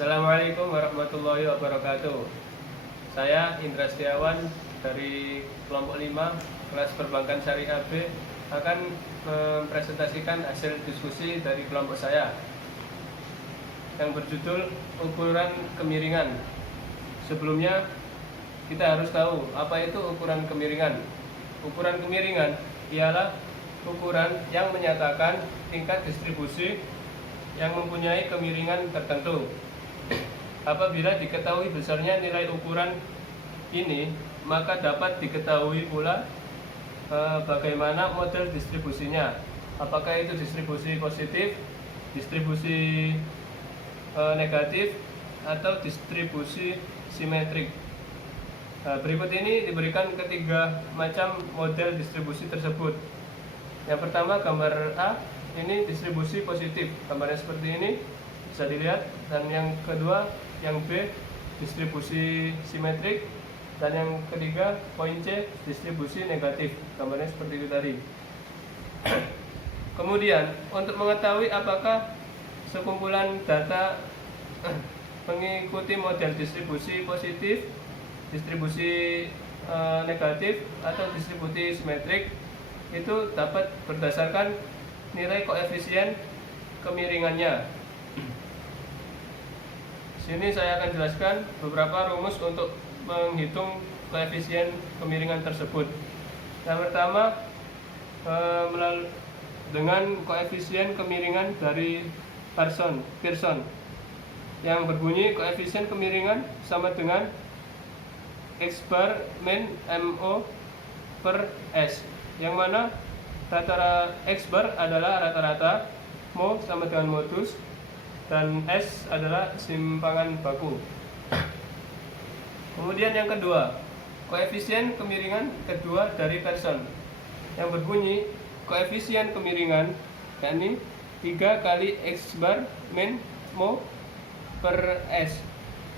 Assalamualaikum warahmatullahi wabarakatuh. Saya Indra Setiawan dari kelompok 5 kelas perbankan syariah B akan mempresentasikan hasil diskusi dari kelompok saya yang berjudul ukuran kemiringan. Sebelumnya kita harus tahu apa itu ukuran kemiringan. Ukuran kemiringan ialah ukuran yang menyatakan tingkat distribusi yang mempunyai kemiringan tertentu. Apabila diketahui besarnya nilai ukuran ini, maka dapat diketahui pula bagaimana model distribusinya. Apakah itu distribusi positif, distribusi negatif, atau distribusi simetrik. Berikut ini diberikan ketiga macam model distribusi tersebut. Yang pertama, gambar A, ini distribusi positif, gambarnya seperti ini, bisa dilihat. Dan yang kedua, yang B, distribusi simetrik. Dan yang ketiga, poin C, distribusi negatif, gambarnya seperti itu tadi. Kemudian, untuk mengetahui apakah sekumpulan data mengikuti model distribusi positif, distribusi negatif, atau distribusi simetrik, itu dapat berdasarkan nilai koefisien kemiringannya. Sini saya akan jelaskan beberapa rumus untuk menghitung koefisien kemiringan tersebut. Yang pertama, dengan koefisien kemiringan dari Pearson yang berbunyi koefisien kemiringan sama dengan X bar min MO per S, yang mana rata-rata X bar adalah rata-rata, Mo sama dengan modus, dan S adalah simpangan baku. Kemudian yang kedua, koefisien kemiringan kedua dari Pearson yang berbunyi koefisien kemiringan yakni 3 kali X bar min Mo per S,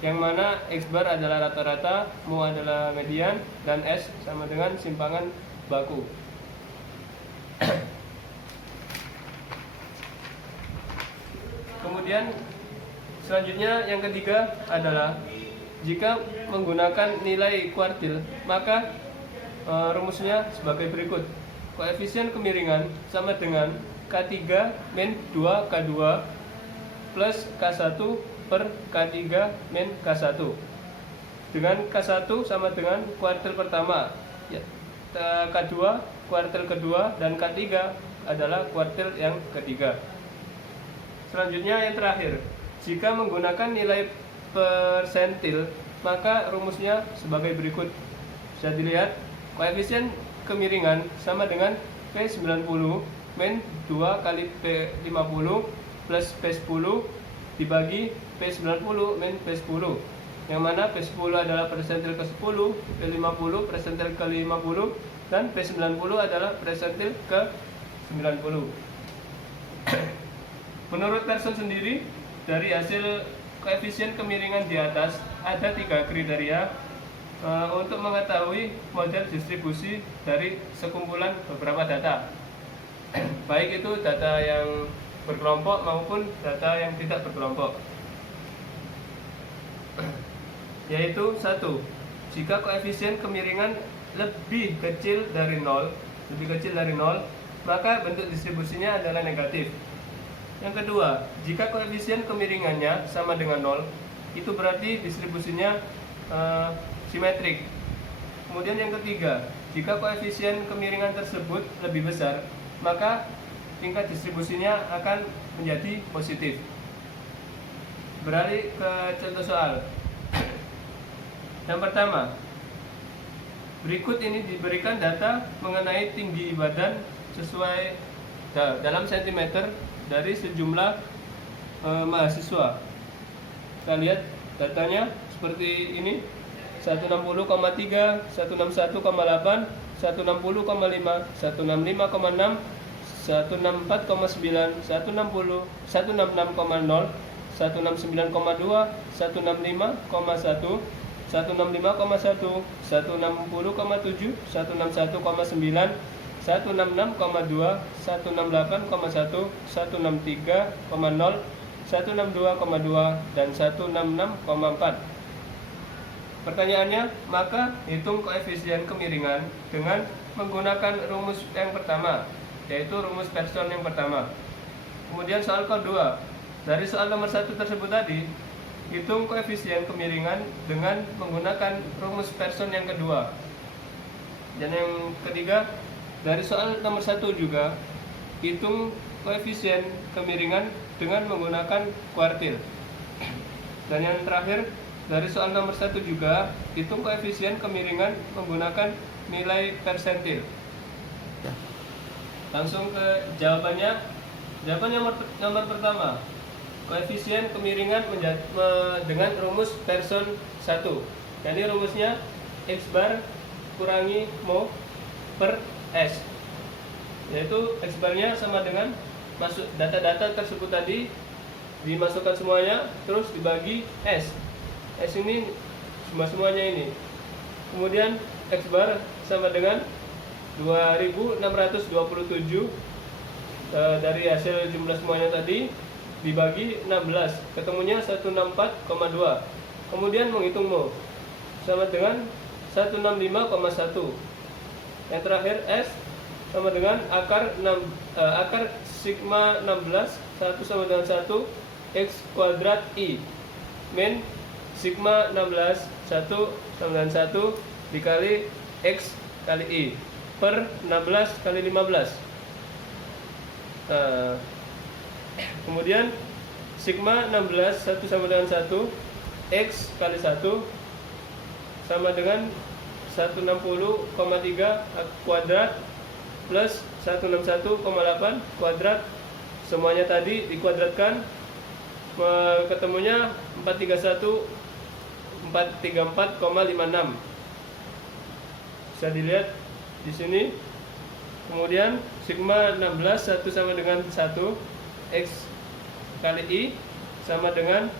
yang mana X bar adalah rata-rata, Mo adalah median, dan S sama dengan simpangan baku. Kemudian selanjutnya yang ketiga adalah jika menggunakan nilai kuartil, maka rumusnya sebagai berikut. Koefisien kemiringan sama dengan K3 min 2K2 plus K1 per K3 min K1, dengan K1 sama dengan kuartil pertama, K2 kuartil kedua, dan K3 adalah kuartil yang ketiga. Selanjutnya yang terakhir, jika menggunakan nilai persentil, maka rumusnya sebagai berikut. Bisa dilihat, koefisien kemiringan sama dengan P90 min 2 kali P50 plus P10 dibagi P90 min P10, yang mana P10 adalah persentil ke-10, P50 persentil ke-50, dan P90 adalah persentil ke-90. Menurut Pearson sendiri, dari hasil koefisien kemiringan di atas ada 3 kriteria untuk mengetahui model distribusi dari sekumpulan beberapa data, baik itu data yang berkelompok maupun data yang tidak berkelompok. Yaitu 1. Jika koefisien kemiringan lebih kecil dari 0, maka bentuk distribusinya adalah negatif. Yang kedua, jika koefisien kemiringannya sama dengan 0, itu berarti distribusinya simetrik. Kemudian yang ketiga, jika koefisien kemiringan tersebut lebih besar, maka tingkat distribusinya akan menjadi positif. Beralih ke contoh soal. Yang pertama, berikut ini diberikan data mengenai tinggi badan sesuai dalam sentimeter dari sejumlah mahasiswa. Kita lihat datanya seperti ini: 160,3, 161,8, 160,5, 165,6, 164,9, 160, 166,0, 169,2, 165,1, 165,1, 160,7, 161,9, 166,2, 168,1, 163,0, 162,2 dan 166,4. Pertanyaannya, maka hitung koefisien kemiringan dengan menggunakan rumus yang pertama, yaitu rumus Pearson yang pertama. Kemudian soal kedua, dari soal nomor 1 tersebut tadi, hitung koefisien kemiringan dengan menggunakan rumus Pearson yang kedua. Dan yang ketiga, dari soal nomor 1 juga, hitung koefisien kemiringan dengan menggunakan kuartil. Dan yang terakhir, dari soal nomor 1 juga, hitung koefisien kemiringan menggunakan nilai persentil. Langsung ke jawabannya. Jawaban nomor pertama, koefisien kemiringan dengan rumus Pearson 1. Jadi rumusnya X bar kurangi mo per S, yaitu X barnya sama dengan masuk data-data tersebut tadi, dimasukkan semuanya, terus dibagi S. S ini semuanya ini. Kemudian X bar sama dengan 2627 dari hasil jumlah semuanya tadi dibagi 16, ketemunya 164,2. Kemudian menghitung mo sama dengan 165,1. Yang terakhir S sama dengan akar sigma 16 1 sama dengan 1 X kuadrat I min sigma 16 1 sama dengan 1 dikali X kali I per 16 kali 15. Kemudian sigma 16 1 sama dengan 1 X kali 1 sama dengan 160,3 kuadrat plus 161,8 kuadrat, semuanya tadi dikuadratkan, ketemunya 434,56. Bisa dilihat di sini. Kemudian sigma 16 1 sama dengan 1 X kali I sama dengan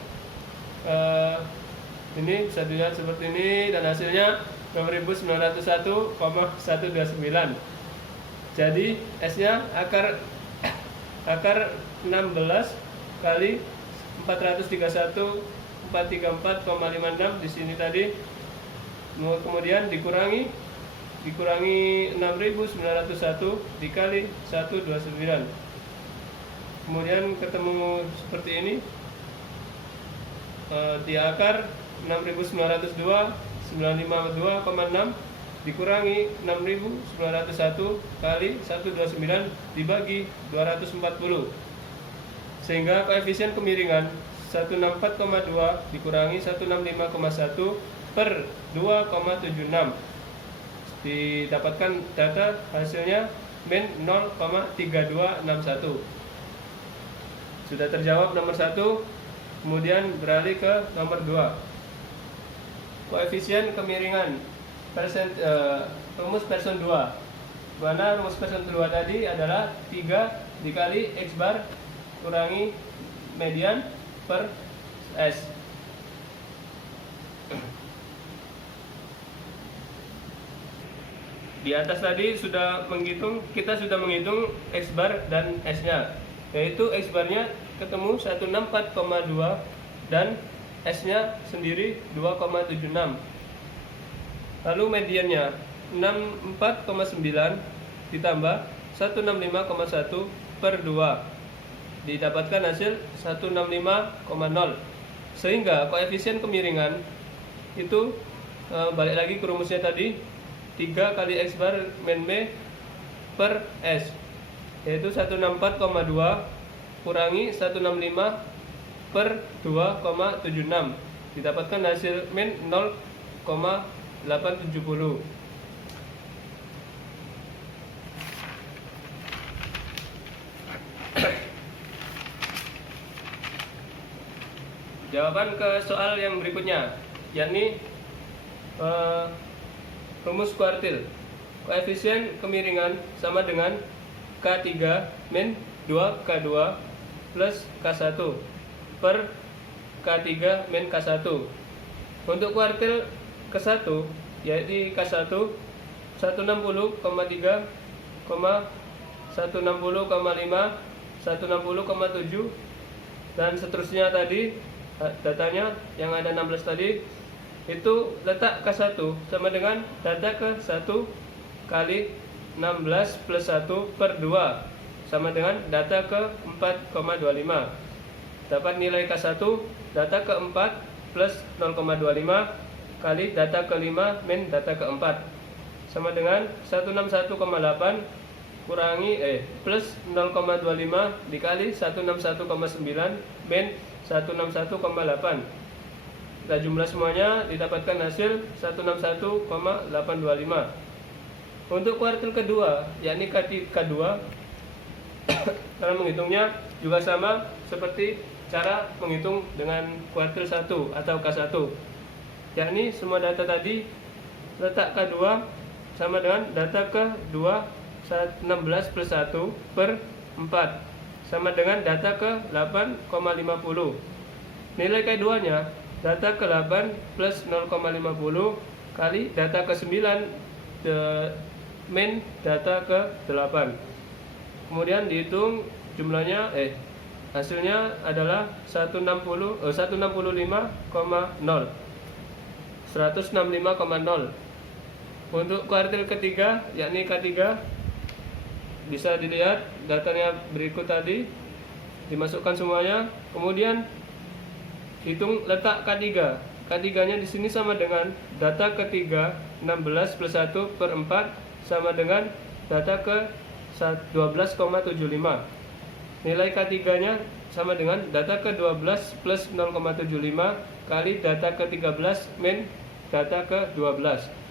ini bisa dilihat seperti ini, dan hasilnya 6901,129. Jadi S-nya akar 16 kali 434,56 di sini tadi. Kemudian dikurangi 6901 dikali 129. Kemudian ketemu seperti ini. Di akar 6902 952,6 dikurangi 6901 kali 129 dibagi 240, sehingga koefisien kemiringan 164,2 dikurangi 165,1 per 2,76, didapatkan data hasilnya min 0,3261. Sudah terjawab nomor 1. Kemudian beralih ke nomor 2, koefisien kemiringan rumus Pearson 2. Mana rumus Pearson 2 tadi adalah 3 dikali X bar kurangi median per S. Di atas tadi kita sudah menghitung X bar dan S-nya, yaitu X barnya ketemu 164,2 dan S-nya sendiri 2,76. Lalu mediannya 64,9 ditambah 165,1 per 2, didapatkan hasil 165,0. Sehingga koefisien kemiringan itu balik lagi ke rumusnya tadi, 3 kali X bar min M per S, yaitu 164,2 kurangi 165 per 2,76, didapatkan hasil min 0,870. Jawaban ke soal yang berikutnya, yakni rumus kuartil. Koefisien kemiringan sama dengan K3 min 2K2 plus K1 per K3 min K1. Untuk kuartil ke-1 yaitu K1 160,3, 160,5, 160,7, dan seterusnya tadi datanya yang ada 16 tadi itu letak K1 sama dengan data ke-1 kali 16 plus 1 per 2 sama dengan data ke-4,25. Dapat nilai K1 data ke-4 plus 0,25 kali data ke-5 min data ke-4 sama dengan 161,8 kurangi plus 0,25 dikali 161,9 min 161,8. Kita jumlah semuanya didapatkan hasil 161,825. Untuk kuartil kedua, yakni K2, cara menghitungnya juga sama seperti cara menghitung dengan kuartil 1 atau K1, yakni semua data tadi letak K2 sama dengan data ke-2 16 plus 1 per 4 sama dengan data ke-8,50. Nilai K2 nya data ke-8 plus 0,50 kali data ke-9 min data ke-8. Kemudian dihitung jumlahnya hasilnya adalah 165,0. Untuk kuartil ketiga yakni K3 bisa dilihat datanya berikut tadi, dimasukkan semuanya, kemudian hitung letak K3. K3 nya di sini sama dengan data ketiga 16 plus 1 per 4 sama dengan data ke 12,75. Nilai K3 nya sama dengan data ke 12 plus 0,75 kali data ke 13 min data ke 12.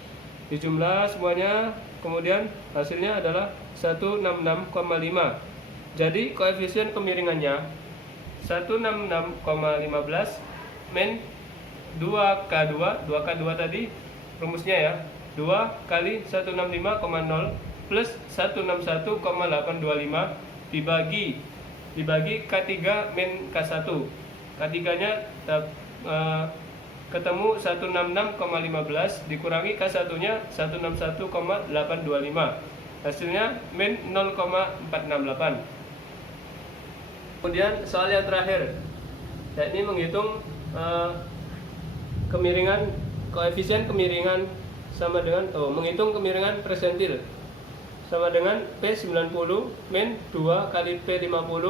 Dijumlah semuanya, kemudian hasilnya adalah 166,5. Jadi koefisien kemiringannya 166,15 min 2K2 tadi rumusnya ya, 2 kali 165,0 plus 161,825 dibagi K3 min K1. K3 nya ketemu 166,15 dikurangi K1 nya 161,825, hasilnya min 0,468. Kemudian soal yang terakhir, yakni menghitung kemiringan, koefisien kemiringan sama dengan menghitung kemiringan persentil sama dengan P90 min 2 kali P50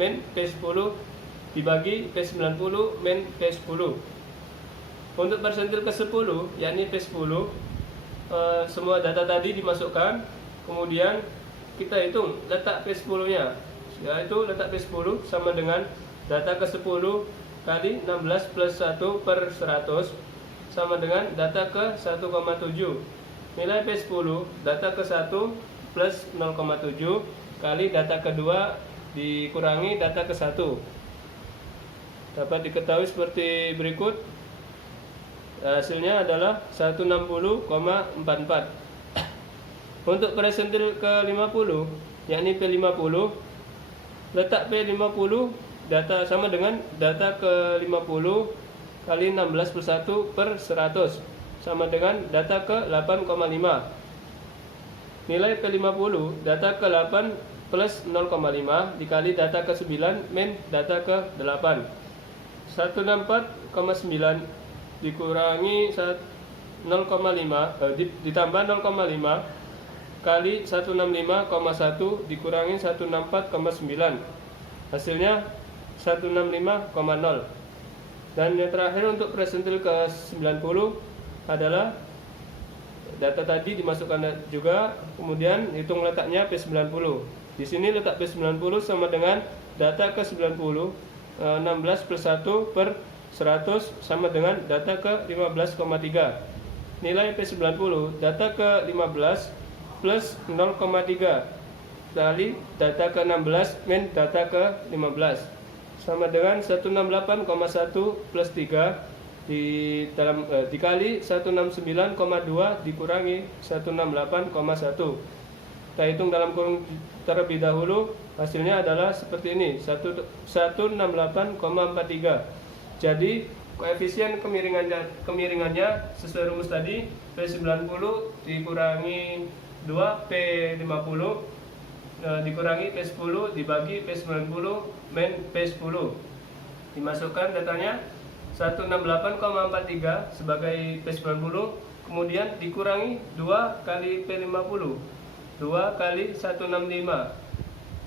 min P10 dibagi P90 min P10. Untuk persentil ke-10 yakni P10, semua data tadi dimasukkan, kemudian kita hitung letak P10 nya, yaitu letak P10 sama dengan data ke-10 kali 16 plus 1 per 100 sama dengan data ke 1,7. Nilai P10 data ke-1 plus 0,7 kali data kedua dikurangi data ke-1 dapat diketahui seperti berikut. Hasilnya adalah 160,44. Untuk persentil ke-50 yakni P50, letak P50 data sama dengan data ke-50 kali 16 plus 1 per 100 sama dengan data ke-8,5. Nilai P50 data ke-8 plus 0,5 dikali data ke-9 min data ke-8. 164,9 dikurangi 0,5 ditambah 0,5 kali 165,1 dikurangi 164,9, hasilnya 165,0. Dan yang terakhir untuk persentil ke-90 adalah data tadi dimasukkan juga, kemudian hitung letaknya P90. Di sini letak P90 sama dengan data ke-90 16 plus 1 per 100 sama dengan data ke-15,3. Nilai P90 data ke-15 plus 0,3 kali data ke-16 min data ke-15 sama dengan 168,1 plus 3 dikali 169,2 dikurangi 168,1. Kita hitung dalam kurung terlebih dahulu, hasilnya adalah seperti ini, 168,43. Jadi koefisien kemiringannya sesuai rumus tadi, P90 dikurangi 2 P50 dikurangi P10 dibagi P90 min P10. dimasukkan datanya 168,43 sebagai P90, kemudian dikurangi 2 kali P50, 2 kali 165,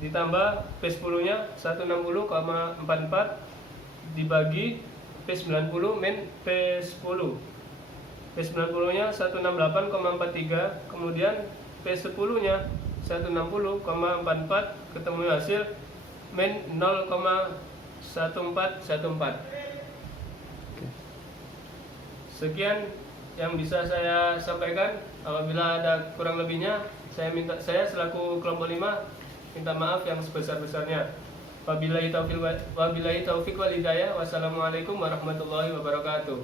ditambah P10 nya 160,44 dibagi P90 min P10. P90 nya 168,43, kemudian P10 nya 160,44, ketemu hasil min 0,1414. Sekian yang bisa saya sampaikan. Apabila ada kurang lebihnya, saya selaku kelompok 5 minta maaf yang sebesar-besarnya. Wabillahi taufiq wal hidayah. Wassalamualaikum warahmatullahi wabarakatuh.